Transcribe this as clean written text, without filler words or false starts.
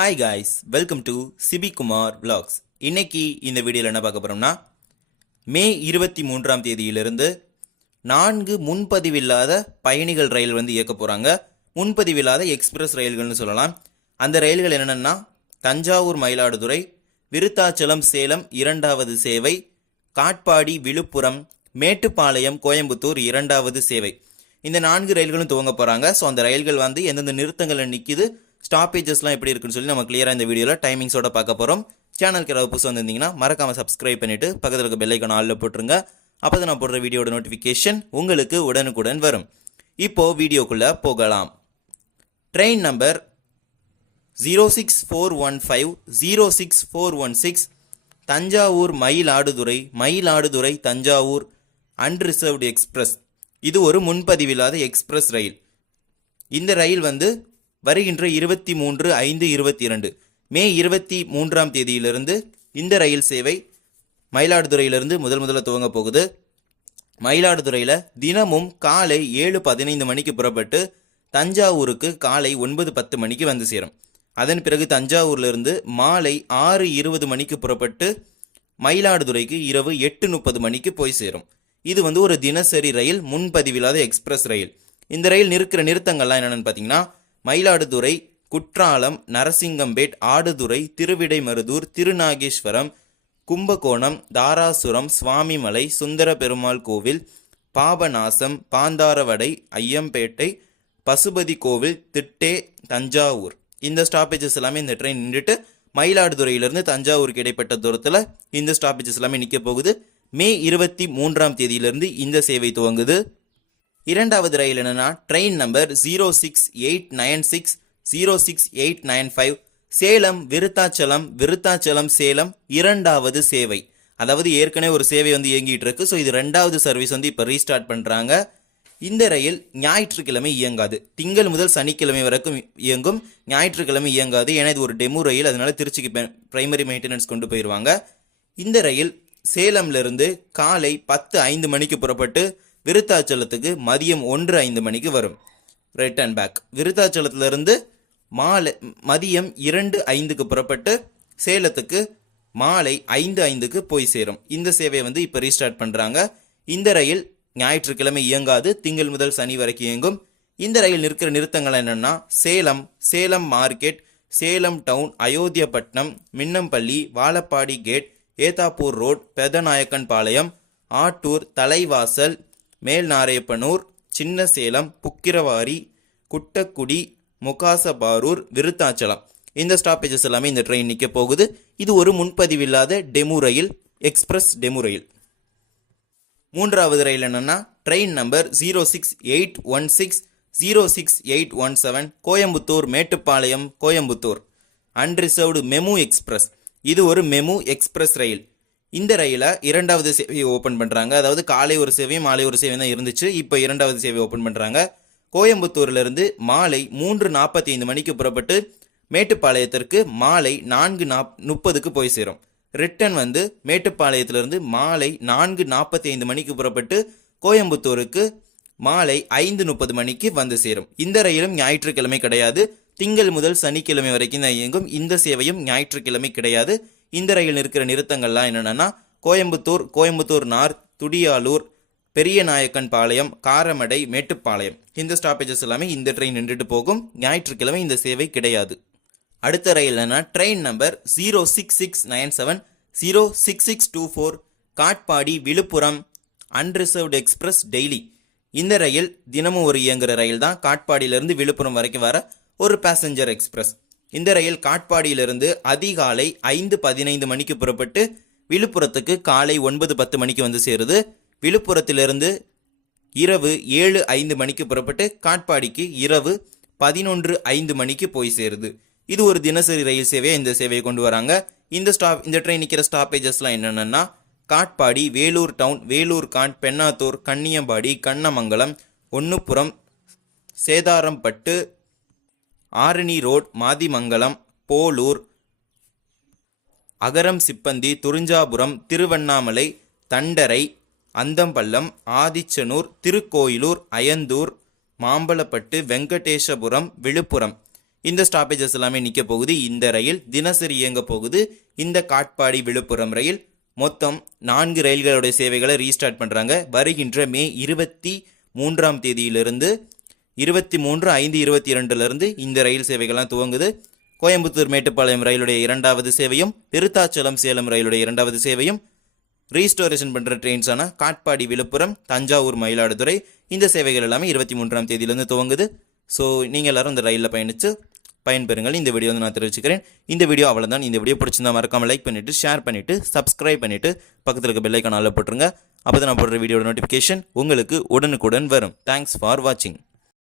Hi guys, welcome to Sibi Kumar vlogs. இன்னைக்கு இந்த வீடியோல என்ன பார்க்க போறோம்னா மே 23ஆம் தேதியிலிருந்து 4 முன்பதிவில்லாத பயணிகள் ரயில் இயக்க போறாங்க. முன்பதிவில்லாத எக்ஸ்பிரஸ் ரயில்கள்னு சொல்லலாம். அந்த ரயில்கள் என்னன்னா தஞ்சாவூர் மயிலாடுதுறை, விருத்தாச்சலம் சேலம் இரண்டாவது சேவை, காட்பாடி விழுப்புரம், மேட்டுப்பாளையம் கோயம்புத்தூர் இரண்டாவது சேவை. இந்த 4 ரயில்களும் துவங்க போறாங்க. ஸோ அந்த ரயில்கள் எந்தெந்த நிறுத்தங்களில் நிற்கிது, ஸ்டாப்பேஜஸ்லாம் எப்படி இருக்குன்னு சொல்லி நம்ம கிளியராக இந்த வீடியோவில் டைமிங்ஸோட பார்க்க போகிறோம். சேனலுக்கு ஏதாவது புதுசு வந்திருந்தீங்கன்னா மறக்காமல் சப்ஸ்கிரைப் பண்ணிவிட்டு பக்கத்தில் இருக்க பெல் ஐக்கான் ஆலில் போட்டுருங்க. அப்போ தான் நான் போடுற வீடியோட நோட்டிஃபிகேஷன் உங்களுக்கு உடனுக்குடன் வரும். இப்போது வீடியோக்குள்ளே போகலாம். Train number 06415 06416 Thanjavur Mayiladuthurai Thanjavur unreserved express. இது ஒரு முன்பதிவில்லாத எக்ஸ்பிரஸ் ரயில். இந்த ரயில் வருகின்ற 23/5/22 மே 23ஆம் தேதியிலிருந்து இந்த ரயில் சேவை மயிலாடுதுறையிலிருந்து முதல்ல துவங்க போகுது. மயிலாடுதுறையில் தினமும் காலை 7:15 மணிக்கு புறப்பட்டு தஞ்சாவூருக்கு காலை 9:10 மணிக்கு சேரும். அதன் பிறகு தஞ்சாவூர்லேருந்து மாலை 6:20 மணிக்கு புறப்பட்டு மயிலாடுதுறைக்கு இரவு 8:30 மணிக்கு போய் சேரும். இது ஒரு தினசரி ரயில், முன்பதிவில்லாத எக்ஸ்பிரஸ் ரயில். இந்த ரயில் நிற்கிற நிறுத்தங்கள்லாம் என்னென்னு பார்த்தீங்கன்னா மயிலாடுதுறை, குற்றாலம், நரசிங்கம்பேட், ஆடுதுறை, திருவிடைமருதூர், திருநாகேஸ்வரம், கும்பகோணம், தாராசுரம், சுவாமிமலை, சுந்தர பெருமாள் கோவில், பாபநாசம், பாந்தாரவடை, ஐயம்பேட்டை, பசுபதி கோவில், திட்டே, தஞ்சாவூர். இந்த ஸ்டாப்பேஜஸ் எல்லாமே இந்த ட்ரெயின் நின்றுட்டு மயிலாடுதுறையிலிருந்து தஞ்சாவூருக்கு இடைப்பட்ட தூரத்தில் இந்த ஸ்டாப்பேஜஸ் எல்லாமே நிற்க போகுது. மே 23ஆம் தேதியிலிருந்து இந்த சேவை துவங்குது. இரண்டாவது ரயில் என்னன்னா ட்ரெயின் நம்பர் 06896 06895 சேலம் விருத்தாச்சலம் சேலம் இரண்டாவது சேவை. அதாவது ஏற்கனவே ஒரு சேவை இயங்கிட்டு இருக்கு. ஸோ இது ரெண்டாவது சர்வீஸ் இப்போ ரீஸ்டார்ட் பண்ணுறாங்க. இந்த ரயில் ஞாயிற்றுக்கிழமை இயங்காது. திங்கள் முதல் சனிக்கிழமை வரைக்கும் இயங்கும், ஞாயிற்றுக்கிழமை இயங்காது. ஏன்னா இது ஒரு டெமோ ரயில், அதனால திருச்சிக்கு பிரைமரி மெயின்டெனன்ஸ் கொண்டு போயிடுவாங்க. இந்த ரயில் சேலம்லேருந்து காலை 10:05 மணிக்கு புறப்பட்டு விருத்தாச்சலத்துக்கு மதியம் 1:05 மணிக்கு வரும். Return back. விருத்தாச்சலத்திலிருந்து மதியம் 2:05க்கு புறப்பட்டு சேலத்துக்கு மாலை 5:05க்கு போய் சேரும். இந்த சேவையை இப்போ ரீஸ்டார்ட் பண்ணுறாங்க. இந்த ரயில் ஞாயிற்றுக்கிழமை இயங்காது, திங்கள் முதல் சனி வரைக்கும் இயங்கும். இந்த ரயில் நிற்கிற நிறுத்தங்கள் என்னென்னா Salem market, Salem town, Ayothiyapattinam, Minnampalli, Vazhapadi gate, Ethapur road, Pethanaicken Palayam, Attur, Thalaivasal, Melnariyappanur, Chinna Salem, புக்கிரவாரி, குட்டக்குடி, முகாசபாரூர், Virudhachalam. இந்த ஸ்டாப்பேஜஸ் எல்லாமே இந்த ட்ரெயின் நிற்க போகுது. இது ஒரு முன்பதிவில்லாத டெமு ரயில், எக்ஸ்பிரஸ் டெமு ரயில். மூன்றாவது ரயில் என்னன்னா train number 06816 06817 Coimbatore Mettupalayam Coimbatore unreserved MEMU express. இது ஒரு மெமு எக்ஸ்பிரஸ் ரயில். இந்த ரயிலை இரண்டாவது சேவையை ஓப்பன் பண்ணுறாங்க. அதாவது காலை ஒரு சேவையும் மாலை ஒரு சேவை தான் இருந்துச்சு. இப்போ இரண்டாவது சேவை ஓப்பன் பண்ணுறாங்க. கோயம்புத்தூர்லேருந்து மாலை 3:45 மணிக்கு புறப்பட்டு மேட்டுப்பாளையத்திற்கு மாலை 4:30க்கு போய் சேரும். ரிட்டன் மேட்டுப்பாளையத்திலிருந்து மாலை 4:45 மணிக்கு புறப்பட்டு கோயம்புத்தூருக்கு மாலை 5:30 மணிக்கு சேரும். இந்த ரயிலும் ஞாயிற்றுக்கிழமை கிடையாது, திங்கள் முதல் சனிக்கிழமை வரைக்கும் தான் இயங்கும். இந்த சேவையும் ஞாயிற்றுக்கிழமை கிடையாது. இந்த ரயில் இருக்கிற நிறுத்தங்கள்லாம் என்னென்னா கோயம்புத்தூர் நார்த், துடியாலூர், பெரியநாயக்கன் பாளையம், காரமடை, மேட்டுப்பாளையம். இந்த ஸ்டாப்பேஜஸ் எல்லாமே இந்த ட்ரெயின் நின்றுட்டு போகும். ஞாயிற்றுக்கிழமை இந்த சேவை கிடையாது. அடுத்த ரயில் train number 06697 06624 Katpadi Villupuram unreserved express daily. இந்த ரயில் தினமும் ஒரு இயங்குகிற ரயில் தான். காட்பாடியிலிருந்து விழுப்புரம் வரைக்கும் வர ஒரு பேசஞ்சர் எக்ஸ்பிரஸ். இந்த ரயில் காட்பாடியிலிருந்து அதிகாலை 5:15 மணிக்கு புறப்பட்டு விழுப்புரத்துக்கு காலை 9:10 மணிக்கு சேருது. விழுப்புரத்திலிருந்து இரவு 7:05 மணிக்கு புறப்பட்டு காட்பாடிக்கு இரவு 11:05 மணிக்கு போய் சேருது. இது ஒரு தினசரி ரயில் சேவையை இந்த சேவையை கொண்டு வராங்க. இந்த ட்ரெயின் நிற்கிற ஸ்டாப்பேஜஸ்லாம் என்னென்னா Katpadi, Vellore town, Vellore cantt, Pennathur, Kaniyambadi, Kannamangalam, Onnupuram, Setharampattu, Arni road, Madimangalam, Polur, Agaram Sibbandi, Thurinjapuram, Tiruvannamalai, Thandarai, Andampallam, Adichanur, Tirukoilur, Ayandur, Mambalapattu, Venkatesapuram, Villupuram. இந்த ஸ்டாப்பேஜஸ் எல்லாமே நிற்க போகுது. இந்த ரயில் தினசரி இயங்க போகுது. இந்த காட்பாடி விழுப்புரம் ரயில் மொத்தம் 4 ரயில்களுடைய சேவைகளை ரீஸ்டார்ட் பண்ணுறாங்க. வருகின்ற மே 23ஆம் தேதியிலிருந்து 23/5/22 இந்த ரயில் சேவைகள்லாம் துவங்குது. கோயம்புத்தூர் மேட்டுப்பாளையம் ரயிலுடைய 2வது சேவையும் விருத்தாச்சலம் சேலம் ரயிலுடைய 2வது சேவையும் ரீஸ்டோரேஷன் பண்ணுற ட்ரெயின்ஸான காட்பாடி விழுப்புரம் தஞ்சாவூர் மயிலாடுதுறை இந்த சேவைகள் எல்லாமே 23ஆம் தேதியிலேருந்து துவங்குது. ஸோ நீங்கள் எல்லாரும் இந்த ரயிலில் பயன்பெறுங்கள். இந்த வீடியோ நான் தெரிவிச்சுக்கிறேன். இந்த வீடியோ அவ்வளோதான். இந்த வீடியோ பிடிச்சிருந்தா மறக்காமல் லைக் பண்ணிவிட்டு ஷேர் பண்ணிவிட்டு சப்ஸ்கிரைப் பண்ணிவிட்டு பக்கத்தில் இருக்க பெல் ஐக்கான் ஆல்ல போட்டுருங்க. அப்போ தான் நான் போடுற வீடியோட நோட்டிஃபிகேஷன் உங்களுக்கு உடனுக்குடன் வரும். தேங்க்ஸ் ஃபார் வாட்சிங்.